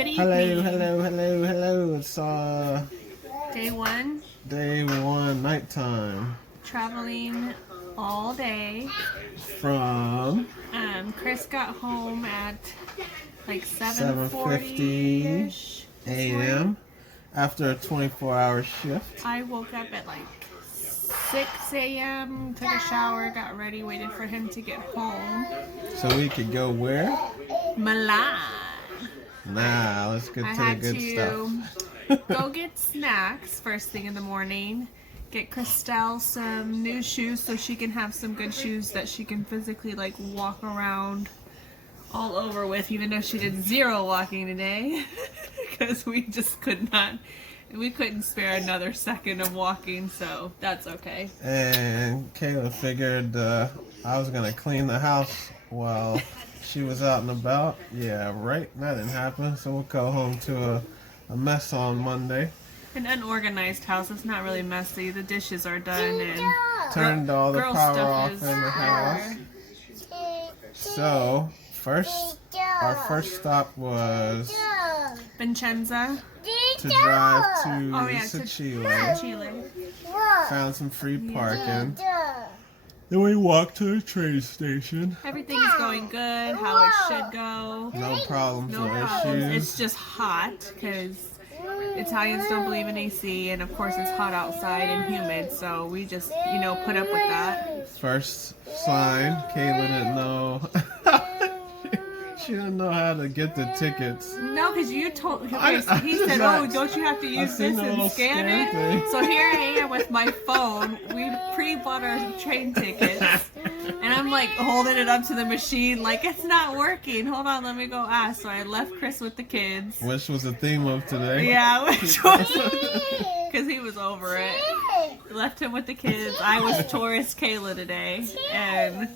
Good Hello, evening. hello. It's Day one, day one, nighttime. traveling all day. From Chris got home at like 7:50 7:40-ish this morning. a.m. after a 24-hour shift. I woke up at like 6 a.m., took a shower, got ready, waited for him to get home. So we could go where? Milan. Nah, let's get I to the had good to stuff. go get snacks first thing in the morning. Get Christelle some new shoes so she can have some good shoes that she can physically like walk around all over with, even though she did zero walking today because we just couldn't spare another second of walking, so that's okay. And Kayla figured I was gonna clean the house while she was out and about. Yeah, right. That didn't happen. So we'll go home to a mess on Monday. An unorganized house. It's not really messy. The dishes are done and Turned all the girl power stuff off is in the house. So our first stop was Vincenza. to drive to Oh yeah, to to Chile. Chile. Found some free parking. Then we walked to the train station. Everything's going good, how it should go. No problems, No no problems. issues. It's just hot because Italians don't believe in AC, and of course it's hot outside and humid, so we just, put up with that. First sign, Kayla didn't know. She didn't know how to get the tickets. No, because you told he I said, just- "Oh, don't you have to use seen this the little and scan scan it?" thing. So here I am with my phone. We pre-bought our train tickets, and I'm like holding it up to the machine, like it's not working. Hold on, let me go ask. So I left Chris with the kids. Which was the theme of today. Yeah, which was because he was over it. Left him with the kids. I was tourist Kayla today, and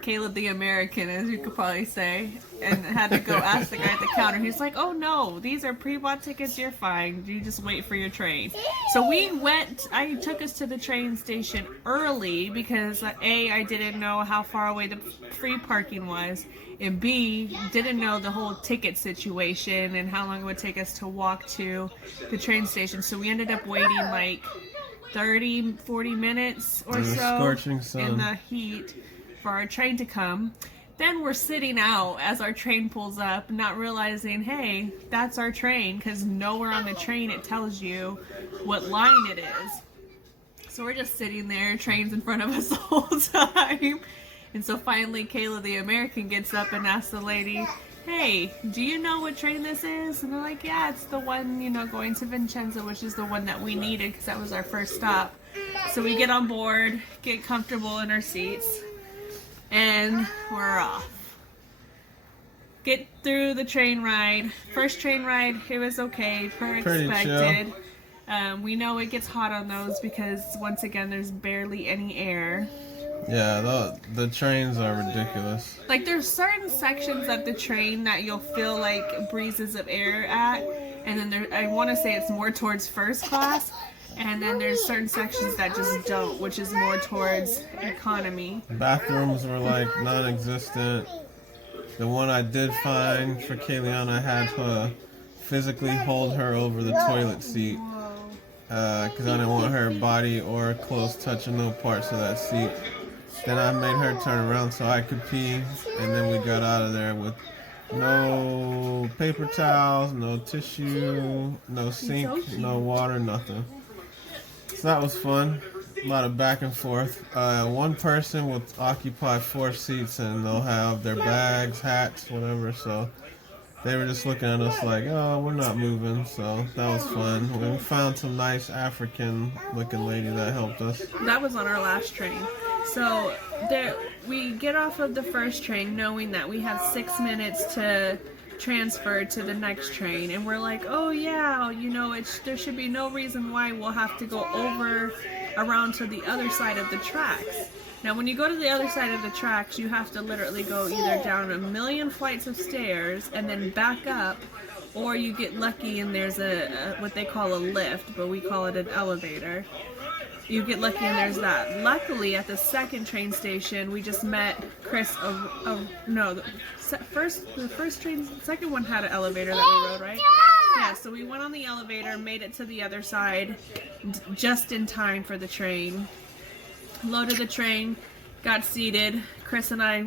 Kayla the American, as you could probably say, and had to go ask the guy at the counter. He's like, "Oh no, these are pre-bought tickets. You're fine. You just wait for your train." So we went. I took us to the train station early because A, I didn't know how far away the free parking was, and B, didn't know the whole ticket situation and how long it would take us to walk to the train station. So we ended up waiting like 30, 40 minutes or In the so scorching sun. in the heat for our train to come. Then we're sitting out as our train pulls up, not realizing, hey, that's our train, because nowhere on the train it tells you what line it is. So we're just sitting there, train's in front of us the whole time. And so finally Kayla the American gets up and asks the lady, "Hey, do you know what train this is?" And they're like, "Yeah, it's the one, going to Vincenza, which is the one that we needed because that was our first stop." So we get on board, get comfortable in our seats, and we're off. Get through the train ride. First train ride, it was okay, per Pretty expected. We know it gets hot on those because, once again, there's barely any air. Yeah, the trains are ridiculous. Like, there's certain sections of the train that you'll feel like breezes of air at, and then I want to say it's more towards first class, and then there's certain sections that just don't, which is more towards economy. Bathrooms were like non-existent. The one I did find for Kayliana, I had to physically hold her over the toilet seat because I didn't want her body or clothes touching no parts of that seat. Then I made her turn around so I could pee, and then we got out of there with no paper towels, no tissue, no sink, no water, nothing. So that was fun. A lot of back and forth. One person will occupy 4 seats, and they'll have their bags, hats, whatever. So they were just looking at us like, "Oh, we're not moving." So that was fun. We found some nice African-looking lady that helped us. That was on our last train. So we get off of the first train knowing that we have 6 minutes to transfer to the next train, and we're like, "Oh yeah, there should be no reason why we'll have to go around to the other side of the tracks." Now when you go to the other side of the tracks, you have to literally go either down a million flights of stairs and then back up, or you get lucky and there's what they call a lift, but we call it an elevator. Yeah. you get lucky and there's that. Luckily, at the second train station, we just met Chris no, the second one had an elevator that we rode, right? Yeah, so we went on the elevator, made it to the other side just in time for the train. Loaded the train, got seated. Chris and I,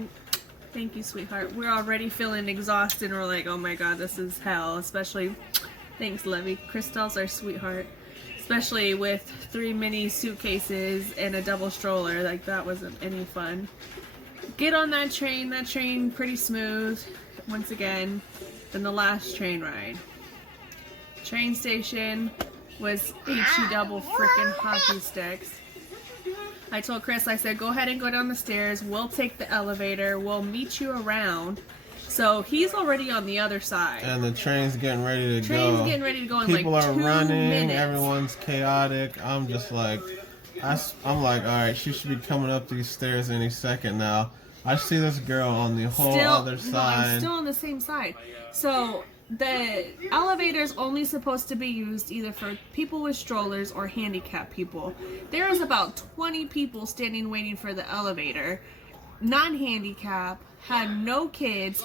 thank you, sweetheart. We're already feeling exhausted. We're like, oh my god, this is hell. Especially, thanks, Levy. Crystal's our sweetheart. Especially with 3 mini suitcases and a double stroller. Like, that wasn't any fun. Get on that train pretty smooth. Once again, then the last train ride. Train station was HE double frickin' hockey sticks. I told Chris, I said, go ahead and go down the stairs. We'll take the elevator. We'll meet you around. So he's already on the other side. And the train's getting ready to go. Train's getting ready to go in People like 2 are running. minutes. Everyone's chaotic. I'm just like, I'm like, all right, she should be coming up these stairs any second now. I see this girl on the whole other side. No, I'm still on the same side. So the elevator is only supposed to be used either for people with strollers or handicapped people. There was about 20 people standing waiting for the elevator. Non-handicapped, had no kids,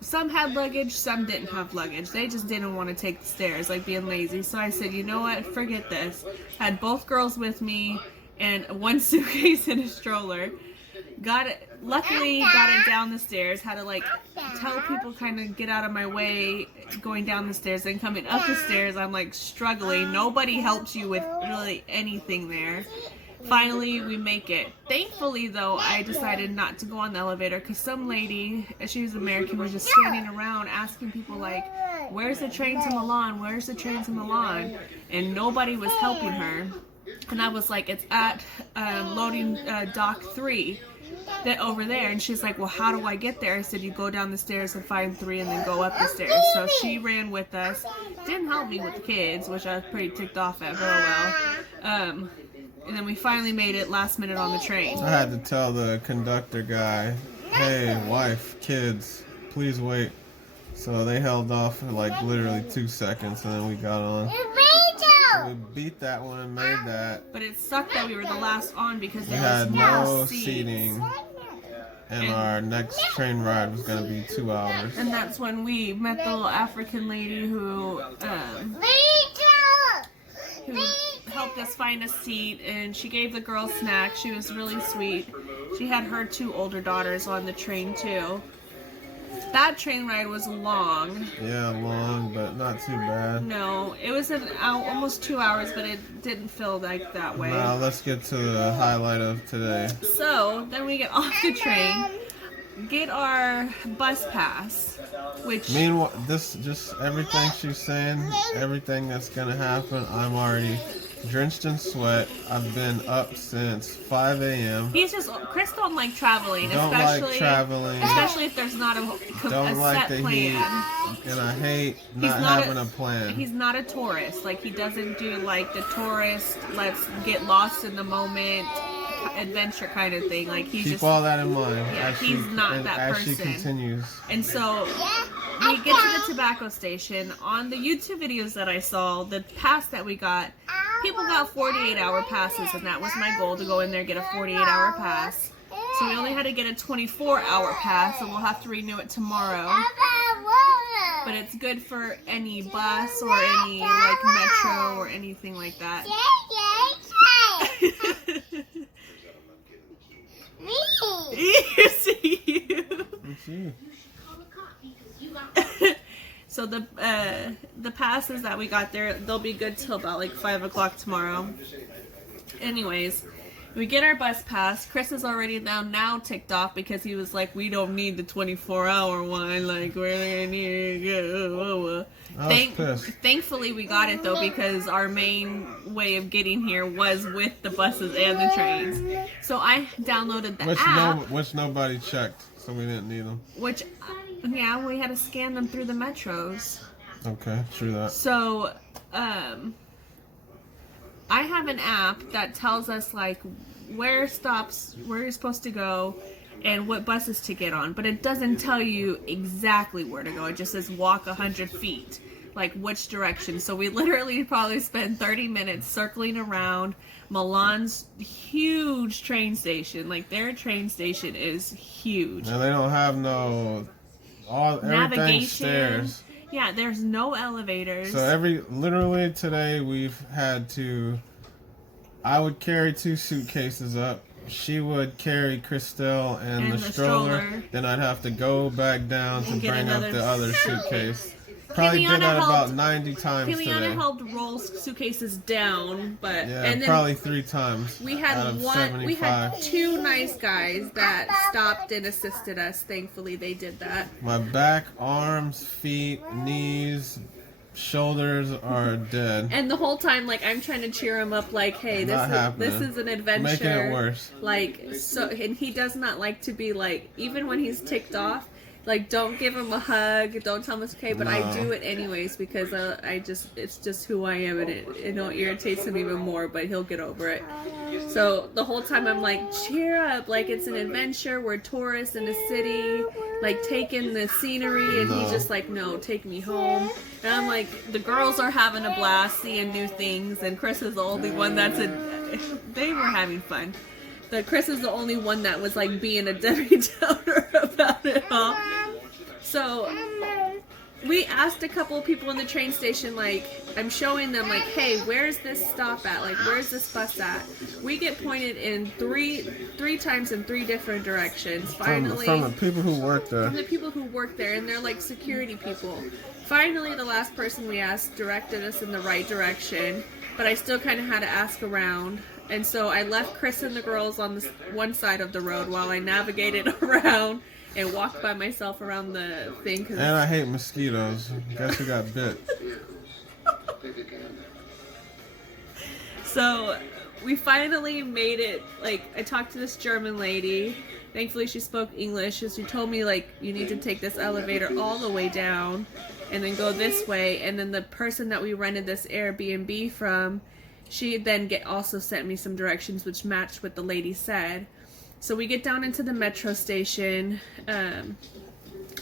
some had luggage, some didn't have luggage. They just didn't want to take the stairs, like being lazy. So I said, you know what, forget this. Had both girls with me and 1 suitcase and a stroller. Luckily got it down the stairs. Had to like tell people kind of get out of my way going down the stairs. And coming up the stairs, I'm like struggling. Nobody helps you with really anything there. Finally, we make it. Thankfully, though, I decided not to go on the elevator because some lady, she was American, was just standing around asking people like, where's the train to Milan? Where's the train to Milan? And nobody was helping her. And I was like, it's at loading dock 3. That over there, and she's like, well, how do I get there? I said, you go down the stairs and find 3 and then go up the stairs. So she ran with us, didn't help me with the kids, which I was pretty ticked off at, but oh well. And then we finally made it last minute on the train. I had to tell the conductor guy, hey, wife, kids, please wait. So they held off for like literally 2 seconds, and then we got on. So we beat that one and made that. But it sucked that we were the last on because We there was had no no seats. seating, and our next train ride was going to be 2 hours. And that's when we met the little African lady who helped us find a seat, and she gave the girls snacks. She was really sweet. She had her 2 older daughters on the train too. That train ride was long. Yeah, long, but not too bad. No, it was almost 2 hours, but it didn't feel like that way. Now let's get to the highlight of today. So then we get off the train, get our bus pass, which Meanwhile, everything she's saying, everything that's gonna happen, I'm already drenched in sweat. I've been up since 5 a.m. Chris don't like traveling, especially if there's not a Like set the plan. heat, and I hate not having a plan. He's not a tourist. Like, he doesn't do like the tourist, let's get lost in the moment, adventure kind of thing. Like, he's Keep all that in mind. Yeah, he's not that as person. She continues. And so we get to the tobacco station. On the YouTube videos that I saw, the pass that we got, people got 48-hour passes, and that was my goal, to go in there and get a 48-hour pass. So we only had to get a 24-hour pass, and we'll have to renew it tomorrow. But it's good for any bus or any like metro or anything like that. You see you. It's you. So the passes that we got there, they'll be good till about like 5 o'clock tomorrow. Anyways, we get our bus pass. Chris is already now ticked off because he was like, we don't need the 24-hour one. Like, we're gonna need to go. Thankfully, we got it though, because our main way of getting here was with the buses and the trains. So I downloaded the app, which nobody checked, so we didn't need them. Yeah, we had to scan them through the metros. Okay, true that. So, I have an app that tells us like where you're supposed to go and what buses to get on, but it doesn't tell you exactly where to go. It just says walk 100 feet. like which direction. So we literally probably spent 30 minutes circling around Milan's huge train station. Like their train station is huge. And they don't have everything's stairs. Yeah, there's no elevators. So literally today I would carry 2 suitcases up. She would carry Christelle and the stroller. Then I'd have to go back down to bring up the other suitcase. Probably did that about 90 times today. Kiliana helped roll suitcases down, but yeah, and then probably 3 times. We had 2 nice guys that stopped and assisted us. Thankfully, they did that. My back, arms, feet, knees, shoulders are dead. And the whole time, like, I'm trying to cheer him up, like, hey, this is an adventure. Making it worse. Like, so, and he does not like to be like, even when he's ticked off, like, don't give him a hug, don't tell him it's okay, but I do it anyways because it's just who I am, and it irritates him even more, but he'll get over it. So the whole time I'm like, cheer up, like it's an adventure, we're tourists in the city, like taking the scenery, and he's just like, no, take me home. And I'm like, the girls are having a blast, seeing new things, and Chris is the only one they were having fun. Chris is the only one that was like being a Debbie Downer about it all. So we asked a couple of people in the train station, like, I'm showing them, like, hey, where's this stop at? Like, where's this bus at? We get pointed in three times in 3 different directions. Finally, from the people who work there. From the people who work there, and they're like security people. Finally, the last person we asked directed us in the right direction, but I still kind of had to ask around. And so I left Chris and the girls on this one side of the road while I navigated around and walked by myself around the thing. And I hate mosquitoes. Guess who got bit? So we finally made it. Like, I talked to this German lady. Thankfully, she spoke English. And she told me, like, you need to take this elevator all the way down and then go this way. And then the person that we rented this Airbnb from, she then also sent me some directions which matched what the lady said. So we get down into the metro station,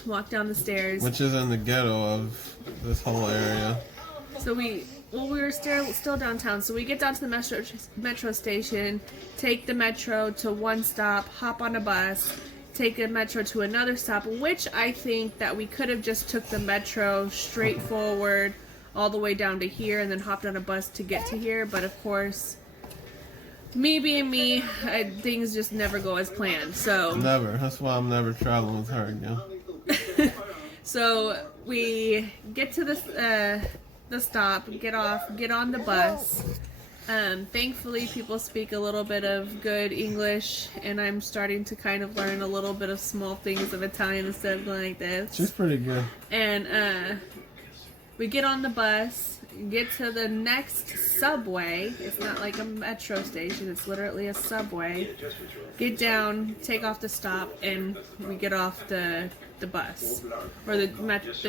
walk down the stairs. Which is in the ghetto of this whole area. So we were still downtown. So we get down to the metro station, take the metro to one stop, hop on a bus, take a metro to another stop, which I think that we could have just took the metro straight forward all the way down to here and then hopped on a bus to get to here. But of course, me being me, things just never go as planned. So never. That's why I'm never traveling with her again. So we get to the stop, get off, get on the bus. Thankfully, people speak a little bit of good English, and I'm starting to kind of learn a little bit of small things of Italian instead of going like this. She's pretty good. And we get on the bus, get to the next subway. It's not like a metro station, it's literally a subway. Get down, take off the stop, and we get off the bus. Or the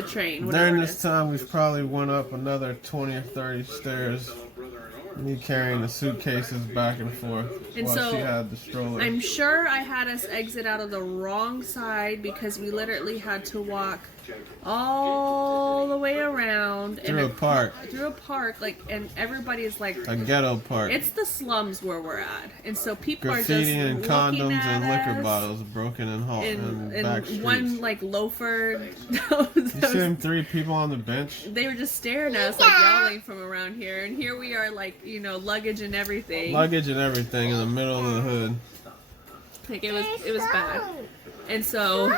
train, whatever. During this time, we've probably went up another 20 or 30 stairs. Me carrying the suitcases back and forth while she had the stroller. I'm sure I had us exit out of the wrong side because we literally had to walk all the way around through a park. Through a park, like, and everybody's like a ghetto park. It's the slums where we're at, and so people graffiti are just and condoms and liquor us, bottles broken and back streets. One like loafer. You see them 3 people on the bench? They were just staring at us like y'all ain't from around here, and here we are, like, you know, luggage and everything. Luggage and everything in the middle of the hood. Like it was bad. And so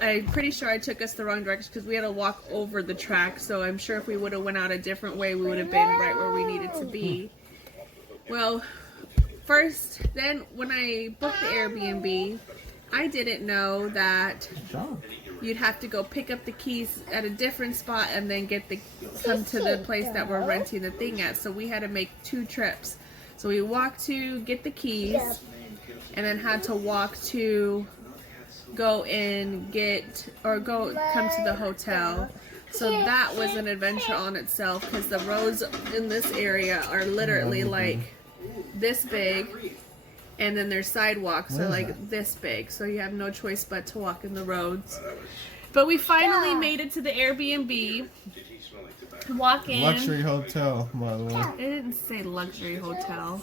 I'm pretty sure I took us the wrong direction because we had to walk over the track. So I'm sure if we would have went out a different way, we would have been right where we needed to be. Well, then when I booked the Airbnb, I didn't know that you'd have to go pick up the keys at a different spot and then come to the place that we're renting the thing at. So we had to make 2 trips. So we walked to get the keys and then had to walk to go come to the hotel. So that was an adventure on itself because the roads in this area are literally like this big, and then their sidewalks are like this big, so you have no choice but to walk in the roads. But we finally made it to the Airbnb. walk in. Luxury hotel, by the way. It didn't say luxury hotel.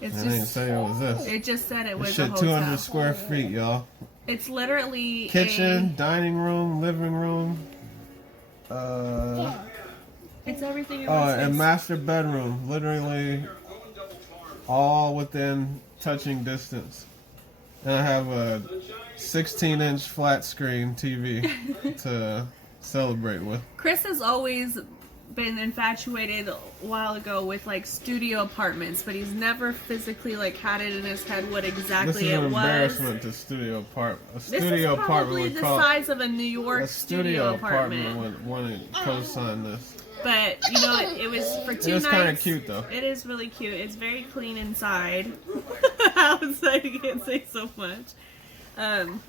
It's I didn't just. say it was this. It just said it was This a shit hotel. 200 square feet, y'all. It's literally Kitchen, dining room, living room. It's everything in Oh, one and space. master bedroom. Literally all within touching distance. And I have a 16-inch flat screen TV to celebrate with. Chris has always been infatuated a while ago with like studio apartments, but he's never physically like had it in his head what This exactly is it an was. embarrassment to studio apartment. A This studio is apartment probably would the call size of a New York a studio apartment apartment. when it co-signed this. But you know, it was for 2 It was nights. kind of cute though. It is really cute. It's very clean inside. Outside, you can't say so much. And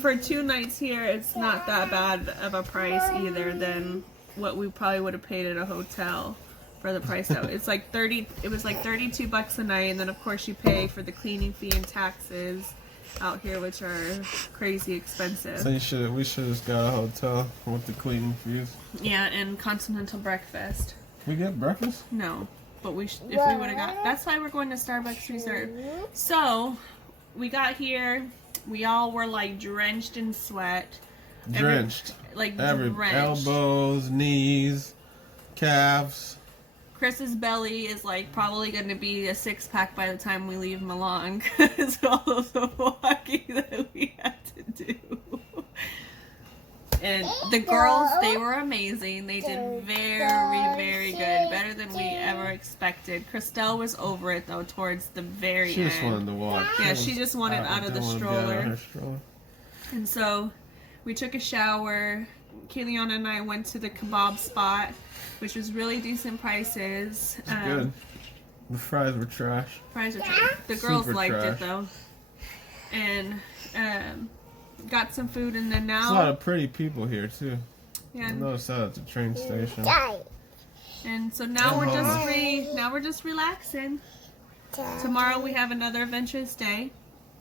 for 2 nights here, it's not that bad of a price either than what we probably would have paid at a hotel for the price that it's like 30. It was like $32 a night, and then of course you pay for the cleaning fee and taxes out here, which are crazy expensive. So we should have just got a hotel with the cleaning fees. Yeah, and continental breakfast. We get breakfast? No, but if we would have got. That's why we're going to Starbucks Reserve. So we got here. We all were like drenched in sweat. Drenched. Drenched. Elbows, knees, calves. Chris's belly is like probably going to be a 6-pack by the time we leave Milan because all of the walking that we had to do. And the girls, they were amazing. They did very, very good. Better than we ever expected. Christelle was over it though towards the very She end. just wanted to walk. Yeah, she just wanted out of the stroller. And so we took a shower. Kiliana and I went to the kebab spot, which was really decent prices. It's good. The fries were trash. Fries are trash. The girls Super liked trash. it though. And got some food, and then There's a lot of pretty people here too. yeah. I noticed that at the train station. And so now we're just relaxing. Tomorrow we have another adventurous day.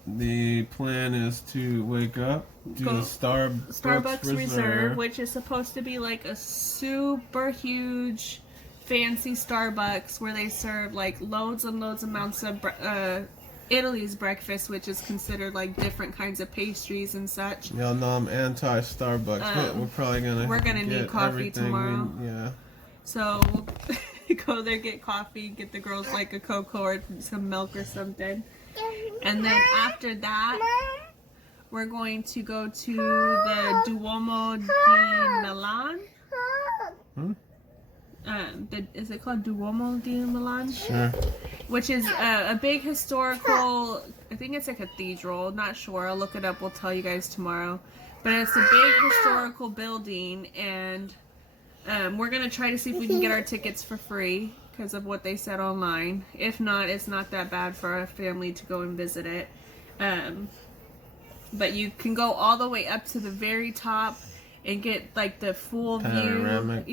The plan is to wake up, do Go the Starbucks Reserve, which is supposed to be like a super huge, fancy Starbucks where they serve like loads and loads amounts of Italy's breakfast, which is considered like different kinds of pastries and such. Y'all know I'm anti-Starbucks, but we're probably gonna need coffee tomorrow. Yeah. So we'll go there, get coffee, get the girls like a cocoa or some milk or something. And then after that, we're going to go to the Duomo di Milan. Is it called Duomo di Milan? Sure. Which is a big historical, I think it's a cathedral, not sure, I'll look it up, we'll tell you guys tomorrow. But it's a big historical building, and we're going to try to see if we can get our tickets for free because of what they said online. If not, it's not that bad for our family to go and visit it. But you can go all the way up to the very top and get like the full panoramic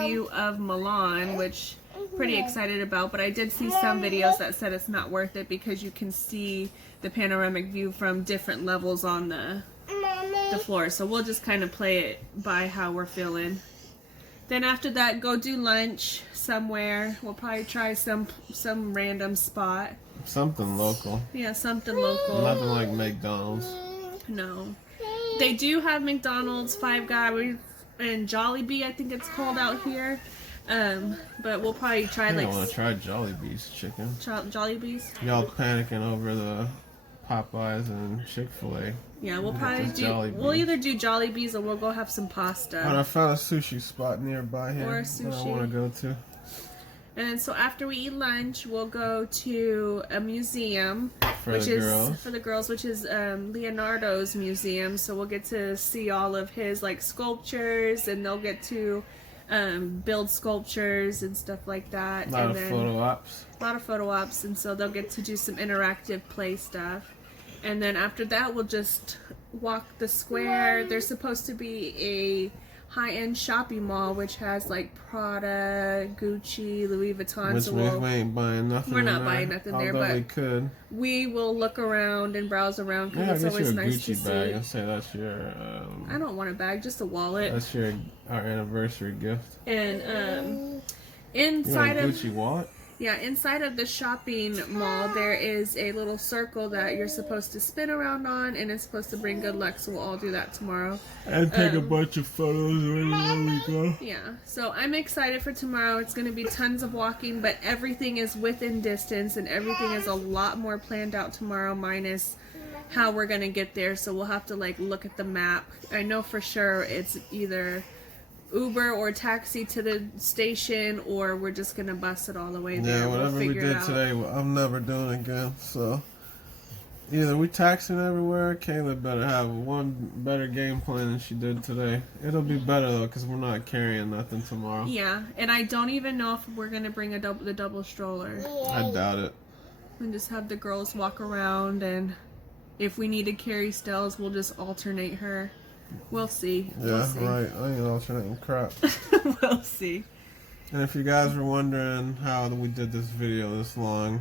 view of Milan, which I'm pretty excited about. But I did see some videos that said it's not worth it because you can see the panoramic view from different levels on the floor. So we'll just kind of play it by how we're feeling. Then after that, go do lunch somewhere. We'll probably try some random spot. Something local. Yeah, something local. Nothing like McDonald's. No. They do have McDonald's, Five Guys, and Jollibee, I think it's called out here. But we'll probably try I want to try Jollibee's chicken. Jollibee's? Y'all panicking over the Popeyes and Chick-fil-A. Yeah, we'll probably Jollibee's. we'll either do Jollibee's or we'll go have some pasta. And I found a sushi spot nearby here Or that I sushi. want to go to. And then so after we eat lunch, we'll go to a museum, For which the is girls. for the girls, which is Leonardo's museum. So we'll get to see all of his like sculptures, and they'll get to build sculptures and stuff like that. A lot of photo ops. A lot of photo ops, and so they'll get to do some interactive play stuff. And then after that, we'll just walk the square. There's supposed to be a high-end shopping mall, which has like Prada, Gucci, Louis Vuitton. Which So means we ain't buying nothing. we're not in buying nothing there, although but we could. we will look around and browse around Yeah, because it's get you always a nice to Gucci bag see. and say that's your. I don't want a bag, just a wallet. That's our anniversary gift. And You inside want a of Gucci wallet? yeah, inside of the shopping mall, there is a little circle that you're supposed to spin around on, and it's supposed to bring good luck. So we'll all do that tomorrow. And take a bunch of photos everywhere we go. Yeah, so I'm excited for tomorrow. It's going to be tons of walking, but everything is within distance, and everything is a lot more planned out tomorrow, minus how we're going to get there. So we'll have to like look at the map. I know for sure it's either Uber or taxi to the station, or we're just going to bus it all the way there. Yeah, whatever we'll we figure did it out. today, I'm never doing again. So either we taxing everywhere, Kayla better have one better game plan than she did today. It'll be better though, because we're not carrying nothing tomorrow. Yeah, and I don't even know if we're going to bring the double stroller. I doubt it. And just have the girls walk around, and if we need to carry Stells, we'll just alternate her. We'll see. We'll Yeah, see. right. I ain't alternating crap. We'll see. And if you guys were wondering how we did this video this long,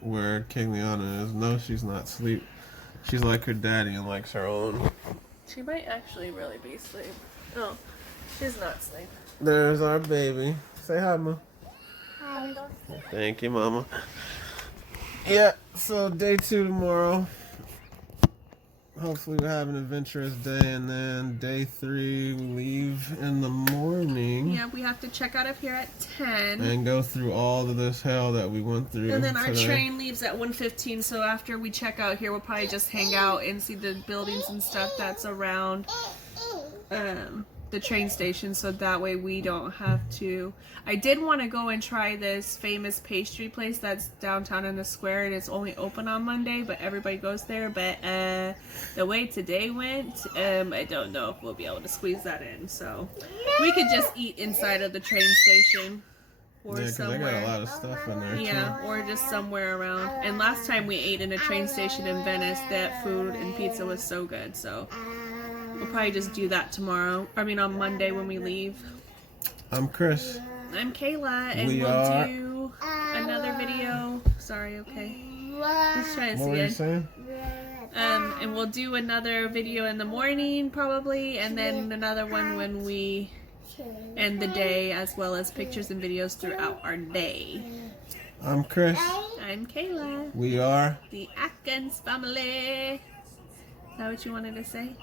where Kayliana is, no, she's not asleep. She's like her daddy and likes her own. She might actually really be asleep. Oh, she's not asleep. There's our baby. Say hi, Ma. Hi. Thank you, Mama. Yeah, so day 2 tomorrow. Hopefully we have an adventurous day, and then day 3 we leave in the morning. Yeah, we have to check out of here at 10. And go through all of this hell that we went through. And then our today. train leaves at 1:15, so after we check out here, we'll probably just hang out and see the buildings and stuff that's around the train station, so that way we don't have to. I did want to go and try this famous pastry place that's downtown in the square, and it's only open on Monday, but everybody goes there. But the way today went, I don't know if we'll be able to squeeze that in, so we could just eat inside of the train station. Or Yeah, because they somewhere. got a lot of stuff in there, Yeah, or just somewhere around. And last time we ate in a train station in Venice, that food and pizza was so good. So we'll probably just do that tomorrow. I mean, on Monday when we leave. I'm Chris. I'm Kayla, and we'll do another video. Sorry, okay. Let's try this What were you again. saying? And we'll do another video in the morning, probably, and then another one when we end the day, as well as pictures and videos throughout our day. I'm Chris. I'm Kayla. We are The Atkins family. Is that what you wanted to say?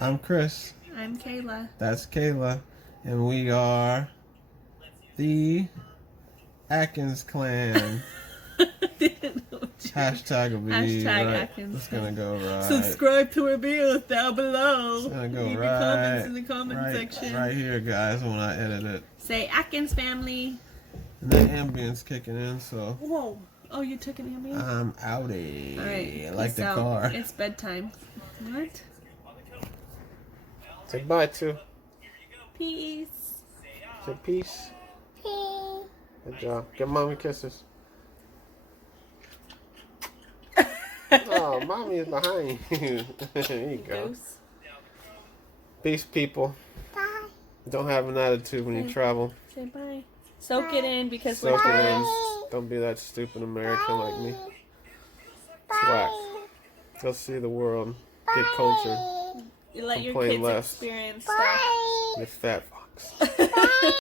I'm Chris. I'm Kayla. That's Kayla. And we are the Atkins clan. Hashtag will be Hashtag right. Atkins It's gonna go right. Subscribe to our videos down below. It's gonna go Leave right. your comments in the comment right, section. right here, guys, when I edit it. Say Atkins family. And the ambience kicking in, so Whoa. Oh, you took an ambient? I'm outie. Alright. I like peace the out. car. It's bedtime. What? Say bye to. Peace. Say peace. Good job. Give mommy kisses. Oh, mommy is behind you. There you go. Deuce. Peace, people. Bye. Don't have an attitude when you travel. Say bye. Soak it in because Soak we're it in. tourists. Don't be that stupid American like me. Swag. Go see the world. Get culture. You let your Complain kids less. experience Bye. stuff. You fat fox.